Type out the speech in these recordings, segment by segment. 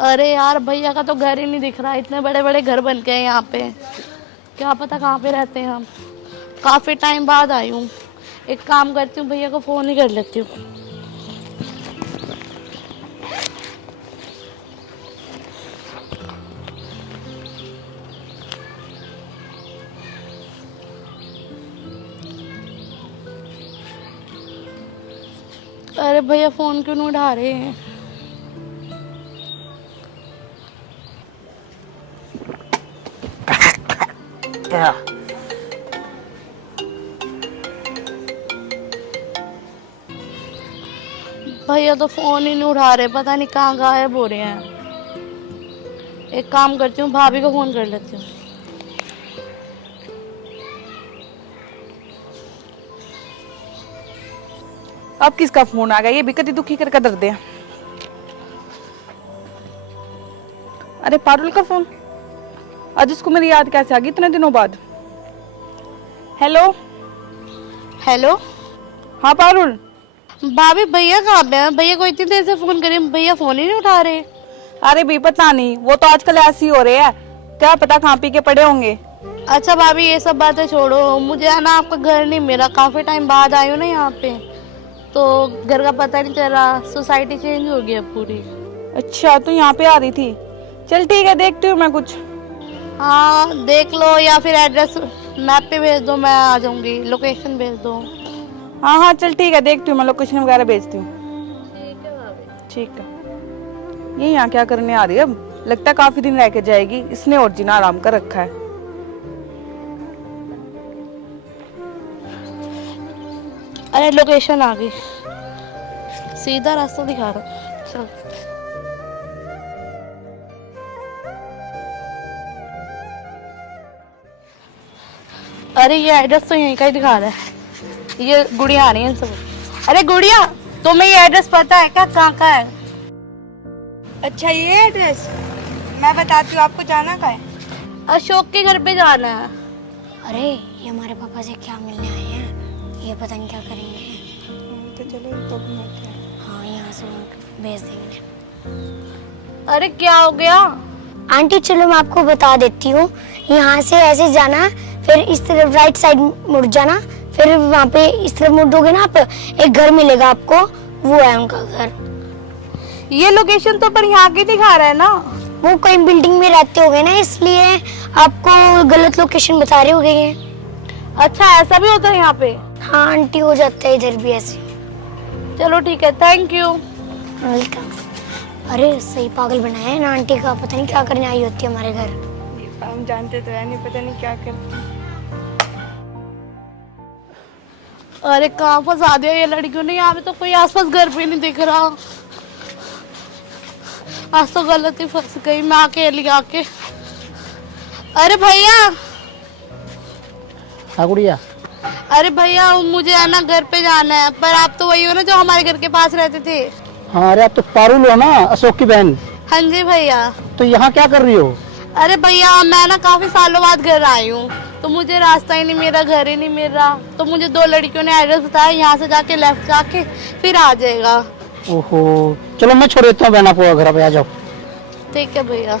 अरे यार भैया का तो घर ही नहीं दिख रहा। इतने बड़े बड़े घर बन गए हैं यहाँ पे, क्या पता कहाँ पे रहते हैं हम। काफ़ी टाइम बाद आई हूँ। एक काम करती हूँ, भैया को फ़ोन ही कर लेती हूँ। अरे भैया फ़ोन क्यों नहीं उठा रहे हैं? क्या? भैया तो फ़ोन ही नहीं उठा रहे, पता नहीं कहाँ गायब हो रहे हैं। एक काम करती हूँ, भाभी को फ़ोन कर लेती हूँ। अब किसका फोन आ गया? ये बिकती दुखी करके दर्द है। अरे पारुल का फोन। आज उसको मेरी याद कैसे आ गई इतने दिनों बाद? हेलो हेलो हाँ पारुल। भाभी, भैया कहाँ पे हैं? भैया को इतनी देर से फ़ोन करें, भैया फ़ोन ही नहीं उठा रहे। अरे भी पता नहीं, वो तो आजकल ऐसे ही हो रहे हैं, क्या पता कहाँ पी के पड़े होंगे। अच्छा भाभी, ये सब बातें छोड़ो। मुझे है ना आपका घर नहीं मिला, काफ़ी टाइम बाद आई हूँ ना यहाँ पे, तो घर का पता नहीं चला। सोसाइटी चेंज हो गई अब पूरी। अच्छा तो यहाँ पे आ रही थी। चल ठीक है, देखती हूँ मैं कुछ। हाँ देख लो, या फिर एड्रेस मैप पे भेज दो, मैं आ जाऊँगी। लोकेशन भेज दो। हाँ हाँ चल ठीक है, देखती हूँ मैं, लोकेशन वगैरह भेजती हूँ। ठीक है भाभी। ठीक है। ये यहाँ क्या करने आ रही है? अब लगता है काफी दिन रह के जाएगी। इसने और जीना आराम कर रखा है। अरे लोकेशन आ गई, सीधा रास्ता दिखा रहा। चल अरे ये एड्रेस तो यहीं का ही दिखा रहा है। ये गुड़िया आ रही है सब। अरे गुड़िया, तुम्हें ये एड्रेस पता है क्या, कहाँ का है? अच्छा ये एड्रेस मैं बताती हूँ आपको। जाना कहाँ है? अशोक के घर पे जाना है। अरे ये हमारे पापा से क्या मिलने आए हैं, ये पता नहीं क्या करेंगे। तो चलो तो घूमते हैं। हाँ यहाँ से वहाँ भेज देंगे। अरे क्या हो गया? आंटी चलो मैं आपको बता देती हूँ। यहाँ से ऐसे जाना, फिर इस तरफ राइट साइड मुड़ जाना, फिर वहाँ पे इस तरफ मुड़ोगे ना आप, एक घर मिलेगा आपको, वो है उनका घर। ये लोकेशन तो पर यहाँ की दिखा रहा है ना। वो कोई बिल्डिंग में रहते होगे ना, इसलिए आपको गलत लोकेशन बता रहे होगे ये। अच्छा ऐसा भी होता है यहाँ पे? हाँ आंटी, हो जाता है इधर भी ऐसे। चलो ठीक है, थैंक यू। वेलकम। अरे सही पागल बनाया है ना आंटी का, पता नहीं क्या करने आई होती है हमारे घर। हम जानते तो है नहीं, पता नहीं क्या करते। अरे कहाँ फंसा दिया ये लड़कियों ने, यहाँ पे तो कोई आसपास घर भी नहीं दिख रहा। आज तो गलती फंस गई मैं अकेली आके। अरे भैया। हाँ गुड़िया। अरे भैया मुझे है ना घर पे जाना है, पर आप तो वही हो ना जो हमारे घर के पास रहते थे। हाँ अरे आप तो पारुल हो ना, अशोक की बहन। हाँ जी भैया। तो यहाँ क्या कर रही हो? अरे भैया मैं ना काफी सालों बाद घर आई हूँ, तो मुझे रास्ता ही नहीं मिल रहा, घर ही नहीं मिल रहा। तो मुझे दो लड़कियों ने एड्रेस बताया, यहाँ से जाके लेफ्ट जाके फिर आ जाएगा। ओहो, चलो मैं छोड़ देता हूँ बहन आपको, घर पे आ जाओ। ठीक है भैया।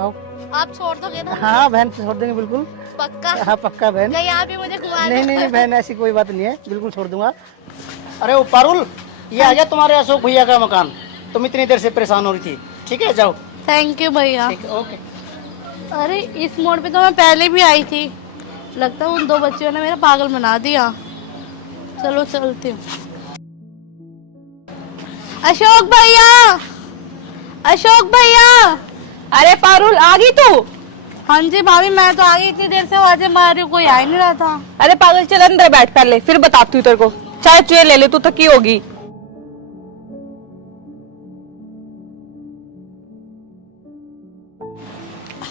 आओ। आप छोड़ दोगे ना? हाँ बहन छोड़ देंगे बिल्कुल। पक्का? हाँ पक्का बहन। नहीं आप भी मुझे घुमा नहीं नहीं बहन, ऐसी कोई बात नहीं है, बिल्कुल छोड़ दूंगा। अरे वो पारुल, ये आ गया तुम्हारे अशोक भैया का मकान। तुम इतनी देर से परेशान हो रही थी। ठीक है जाओ। थैंक यू भैया। ठीक है, ओके। अरे इस मोड़ पे तो मैं पहले भी आई थी, लगता है उन दो बच्चियों ने मेरा पागल बना दिया। चलो चलती हूँ। अशोक भैया, अशोक भैया। अरे पारुल आ गई तू? हाँ जी भाभी, मैं तो आ गई, इतनी देर से आवाजें मार रही हूँ, कोई आ ही नहीं रहा था। अरे पागल चल अंदर बैठ पहले, फिर बताती हूँ तेरे को। चाय चुए ले ले, तू थकी होगी।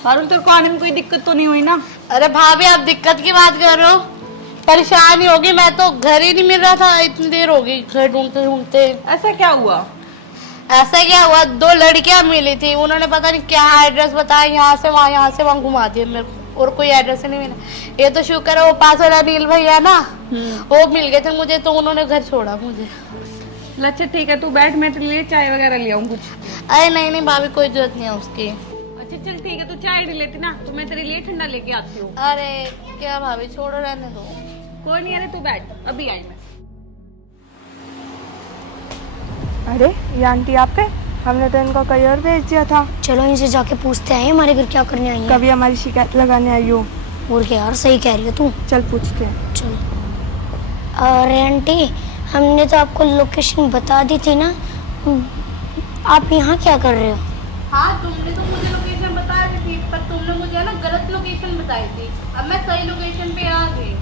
पारुल तेरे को आने में कोई दिक्कत तो नहीं हुई ना? अरे भाभी आप दिक्कत की बात कर रहे हो? परेशानी होगी, मैं तो घर ही नहीं मिल रहा था, इतनी देर हो गई घर ढूंढते ढूंढते। ऐसा क्या हुआ? ऐसा क्या हुआ, दो लड़कियां मिली थी, उन्होंने पता नहीं क्या एड्रेस बताया, यहाँ से वहाँ घुमा दिया मेरे को, और कोई एड्रेस ही नहीं मिला। ये तो शुक्र है वो पास वाला नील भैया ना, वो मिल गए थे मुझे, तो उन्होंने घर छोड़ा मुझे। चल अच्छा ठीक है, तू बैठ, मैं तेरे लिए चाय वगैरह ले आऊँ कुछ। अरे नहीं नहीं भाभी, कोई जरूरत नहीं है उसकी। अच्छा चल ठीक है, तू चाय नहीं लेती ना तो मैं तेरे लिए ठंडा लेके आती हूँ। अरे क्या भाभी, छोड़ो, रहने दो। कोई नहीं, अरे तू बैठ, अभी आई मैं। अरे ये आंटी आप पे, हमने तो इनको कहीं और भेज दिया था। चलो इनसे जाके पूछते हैं हमारे घर क्या करने आई है। कभी हमारी शिकायत लगाने आई हो। और क्या यार, सही कह रही हो तू। चल पूछते हैं। चल। अरे आंटी, हमने तो आपको लोकेशन बता दी थी ना, आप यहाँ क्या कर रहे हो? हाँ, तुमने तो मुझे लोकेशन बता दी थी, पर तुमने मुझे ना गलत लोकेशन बताई थी। अब मैं सही लोकेशन पे आ गई।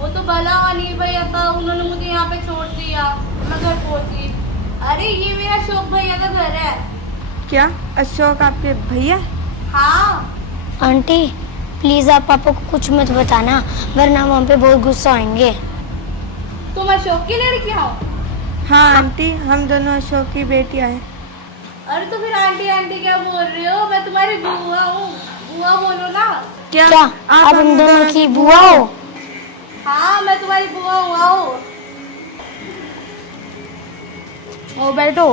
वो तो भला अनिल भैया था, उन्होंने मुझे यहाँ पे छोड़ दिया, मैं घर पहुंची। अरे ये मेरा अशोक भैया का घर है। क्या अशोक आपके भैया? हाँ। आंटी प्लीज आप पापा को कुछ मत बताना, वरना हम पे बहुत गुस्सा आएंगे। तुम अशोक की लड़की हो? हाँ आंटी, हम दोनों अशोक की बेटियां हैं। अरे तो फिर आंटी आंटी क्या बोल रही हो? मैं तुम्हारी बुआ हूँ, बुआ बोलो ना। क्या आप हम दोनों की बुआ हो? हाँ, मैं तुम्हारी बुआ हूँ, आओ। ओ बैठो।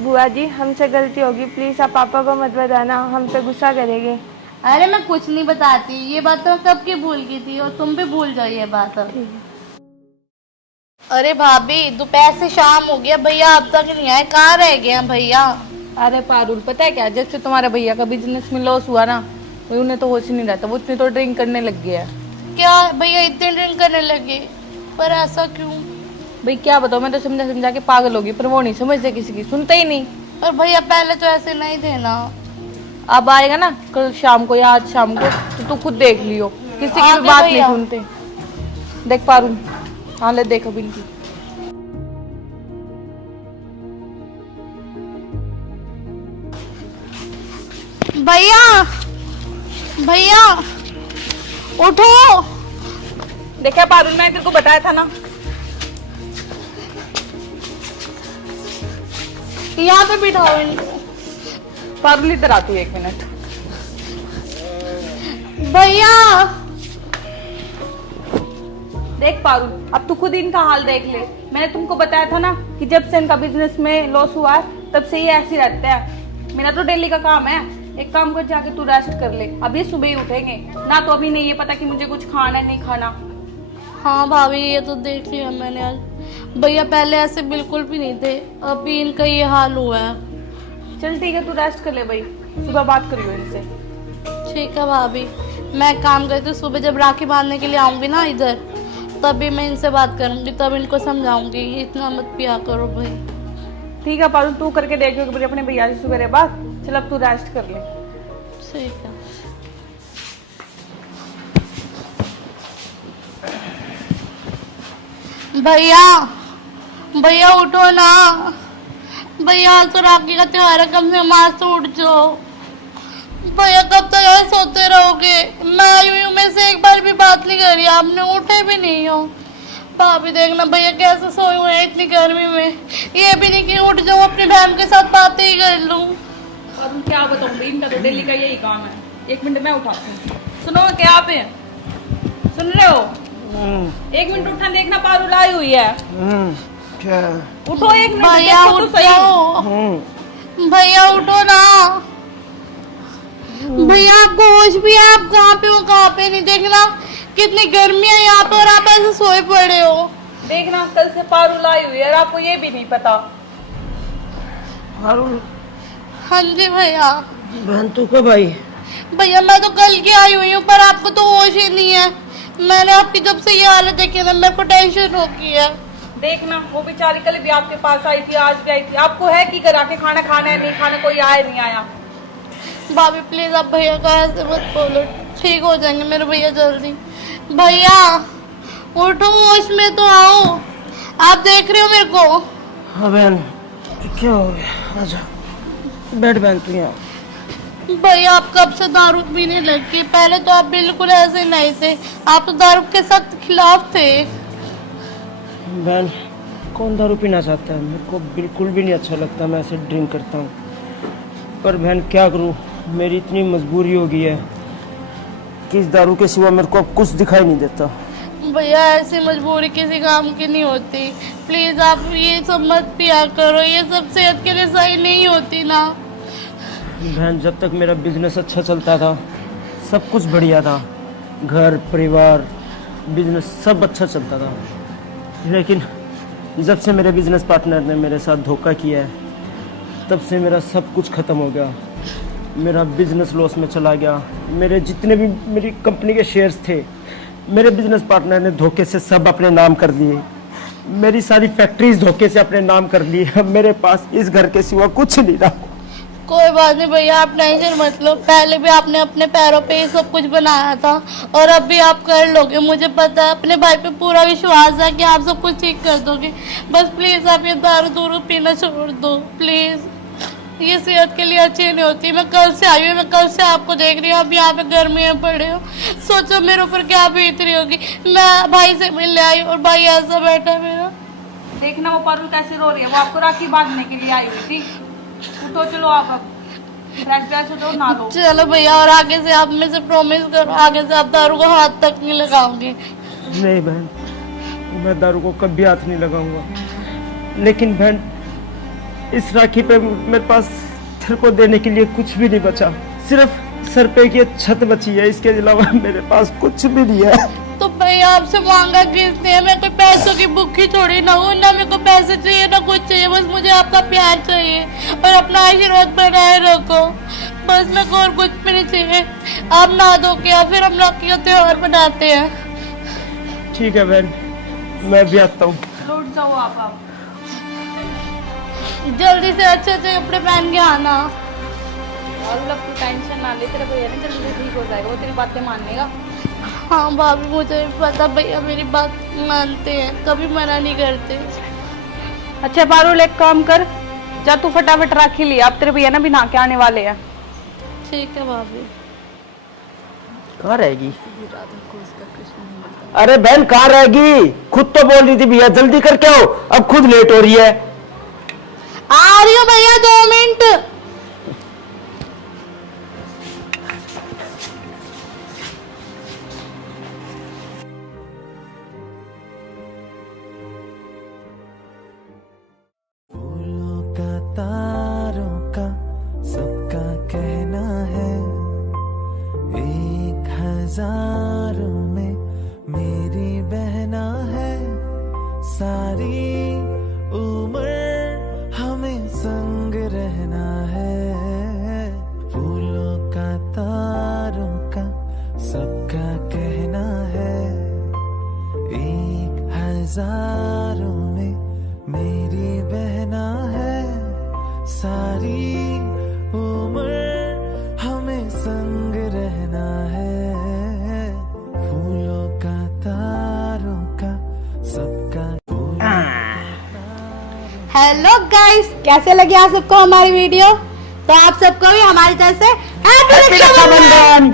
बुआ जी हमसे गलती होगी, प्लीज आप पापा को मत बताना, हम पे गुस्सा करेंगे। अरे मैं कुछ नहीं बताती, ये बात तो मैं कब की भूल गई थी, और तुम भी भूल जाओ ये बात अब। अरे भाभी, दोपहर से शाम हो गया, भैया अब तक नहीं आए, कहाँ रह गए हैं भैया? अरे पारुल, पता है क्या, जब से तुम्हारे भैया का बिजनेस में लॉस हुआ ना, उन्हें तो होश ही नहीं रहता, वो इतनी तो ड्रिंक करने लग गया। क्या भैया इतने ड्रिंक करने लगे? पर ऐसा क्यों? भाई क्या बताओ, मैं तो समझा समझा के पागल होगी, पर वो नहीं समझते, किसी की सुनते ही नहीं। पर भैया पहले तो ऐसे नहीं थे ना। अब आएगा ना कल शाम को या आज शाम को, तो तू खुद देख लियो, किसी की भी बात नहीं सुनते। देख पारुल, हालत देख अभी इनकी। भैया, भैया उठो। देखा पारुल, मैंने तेरे को बताया था ना। यहाँ पे बिठाओ इनको। पारुल इधर आती है, 1 मिनट। भैया देख पारुल, अब तू खुद इनका हाल देख ले। मैंने तुमको बताया था ना कि जब से इनका बिजनेस में लॉस हुआ है, तब से ये ऐसे ही रहते हैं। मेरा तो डेली का काम है, एक काम कर, जाके तू रेस्ट कर ले, अभी सुबह ही उठेंगे ना, तो अभी नहीं ये पता कि मुझे कुछ खाना है नहीं खाना। हाँ भाभी, ये तो देख लिया मैंने आज। भैया पहले ऐसे बिल्कुल भी नहीं थे, अभी इनका ये हाल हुआ है। चल ठीक है, तू रेस्ट कर ले भाई, सुबह बात करियो इनसे। ठीक है भाभी, मैं एक काम करती हूँ, सुबह जब राखी बांधने के लिए आऊँगी ना इधर, तभी मैं इनसे बात करूँगी, तब इनको समझाऊँगी ये इतना मत पिया करो भाई। ठीक है पारुल, तू करके देखियो कि अपने भैया से सवेरे बात। चल अब तू रेस्ट कर ले। ठीक है। भैया, भैया उठो ना भैया, आज तो राखी का त्योहार है, कम से कम आज तो उठ जाओ भैया। कब तक ऐसे सोते रहोगे? मैं आई हुई हूँ, मेरे से एक बार भी बात नहीं करी आपने, उठे भी नहीं हो। भाभी देखना भैया कैसे सोए हुए हैं इतनी गर्मी में, ये भी नहीं कि उठ जाऊँ अपनी बहन के साथ बातें ही कर लूँ। और तुम क्या बताऊँ, इनका तो डेली का यही काम है। 1 मिनट मैं उठाती हूँ। सुनो क्या आप हैं? सुन रहे हो? 1 मिनट उठा, देखना पारुल आई हुई है। क्या? उठो 1 मिनट, भैया देखो तो उठ सही। जाओ, भैया उठो ना भैया, आपको होश भी है? आप कहाँ पे हो, कहाँ पे नहीं? देखना कितनी गर्मी है यहाँ पे, और आप ऐसे सोए पड़े हो। देखना कल से पारुल आई हुई है और आपको ये भी नहीं पता। पारुल? हाँ जी भैया। बहन तू कब आई? भैया मैं तो कल की आई हुई हूँ, पर आपको तो होश ही नहीं है। मैंने आपकी जब से ये हालत देखी ना, मेरे को टेंशन हो गई है। देखना वो बेचारी कल भी आपके पास आई थी, आज भी आई थी। आपको है कि घर आके खाना खाना है नहीं खाना, कोई आया नहीं आया। भाभी प्लीज आप भैया का ऐसे मत बोलो, ठीक हो जाएंगे मेरे भैया जल्दी। भैया उठो, होश में तो आओ, आप देख रहे हो मेरे को? हाँ बहन, क्या हो गया? आजा बैठ बहन तू यहाँ। भैया आप कब से दारू पीने लग गए? पहले तो आप बिल्कुल ऐसे नहीं थे, आप तो दारू के सख्त खिलाफ थे। बहन कौन दारू पीना चाहता है? मेरे को बिल्कुल भी नहीं अच्छा लगता, मैं ऐसे ड्रिंक करता हूँ, पर बहन क्या करूँ, मेरी इतनी मजबूरी हो गई है कि इस दारू के सिवा मेरे को अब कुछ दिखाई नहीं देता। भैया ऐसी मजबूरी किसी काम की नहीं होती। प्लीज आप ये सब मत पिया करो, ये सब सेहत के लिए सही नहीं होती ना। बहन जब तक मेरा बिजनेस अच्छा चलता था सब कुछ बढ़िया था, घर परिवार बिजनेस सब अच्छा चलता था, लेकिन जब से मेरे बिजनेस पार्टनर ने मेरे साथ धोखा किया है तब से मेरा सब कुछ ख़त्म हो गया। मेरा बिजनेस लॉस में चला गया। मेरे जितने भी मेरी कंपनी के शेयर्स थे मेरे बिजनेस पार्टनर ने धोखे से सब अपने नाम कर दिए। मेरी सारी फैक्ट्रीज धोखे से अपने नाम कर ली। अब मेरे पास इस घर के सिवा कुछ नहीं रहा। कोई बात नहीं भैया, आप टेंशन मत लो। पहले भी आपने अपने पैरों पे ही सब कुछ बनाया था और अब भी आप कर लोगे। मुझे पता है, अपने भाई पे पूरा विश्वास है कि आप सब कुछ ठीक कर दोगे। बस प्लीज आप ये दारू पीना छोड़ दो प्लीज, ये सेहत के लिए अच्छी नहीं होती। मैं कल से आई हूँ, मैं कल से आपको देख रही हूँ, अब यहाँ पे गर्मी में पड़े हो। सोचो मेरे ऊपर क्या बीत रही होगी। मैं भाई से मिलने आई और भाई ऐसा बैठा है मेरा। देखना वो पारुल कैसे रो रही है, वो आपको राखी बांधने के लिए आई हुई थी। उठो चलो आप अब फ्रेश व्रेश हो जाओ, नहा लो। चलो भैया, और आगे से आप में से प्रॉमिस करो, आगे से आप दारू को हाथ तक नहीं लगाओगे। नहीं बहन, मैं दारू को कभी हाथ नहीं लगाऊंगा। लेकिन बहन इस राखी पे मेरे पास तेरे को देने के लिए कुछ भी नहीं बचा, सिर्फ सर पे की छत बची है, इसके अलावा मेरे पास कुछ भी नहीं है। तो भैया आपसे मांगा किसने है? मैं कोई पैसों की भूखी थोड़ी ना हूँ, ना मेरे को पैसे चाहिए ना कुछ चाहिए। बस मुझे आपका प्यार चाहिए और अपना आशीर्वाद बनाए रखो। बस मेरे को और कुछ भी नहीं चाहिए। आप नहा धो के या फिर हम राखी का त्योहार मनाते हैं। ठीक है बहन, मैं भी आता हूँ। लौट जाओ आप। जल्दी से अच्छे अच्छे कपड़े पहन के आना। और अब तू टेंशन ना ले, तेरा भैया नहीं जल्दी से ठीक हो जाएगा, वो तेरी बातें मानेगा। हाँ भाभी, मुझे पता, भैया मेरी बात मानते हैं, कभी मना नहीं करते। अच्छा पारुल एक काम कर, जा तू फटाफट राखी लिया, अब तेरे भैया ना भी नहा के आने वाले हैं। ठीक है भाभी। कहाँ रहेगी? अरे बहन कहाँ रहेगी? खुद तो बोल रही थी भैया जल्दी करके आओ, अब खुद लेट हो रही है। आ रही हो भैया, 2 मिनट। तारों का सबका कहना है, 1000 में मेरी बहना है। सारी उम्र हमें संग रहना है। फूलों का तारों का सबका कहना है, 1000 में मेरी बहना है। सारी उम्र हमें संग रहना है। फूलों का तारों का सबका। हेलो गाइस, कैसे लगे आप सबको हमारी वीडियो? तो आप सबको भी हमारी तरफ से हैप्पी रक्षाबंधन।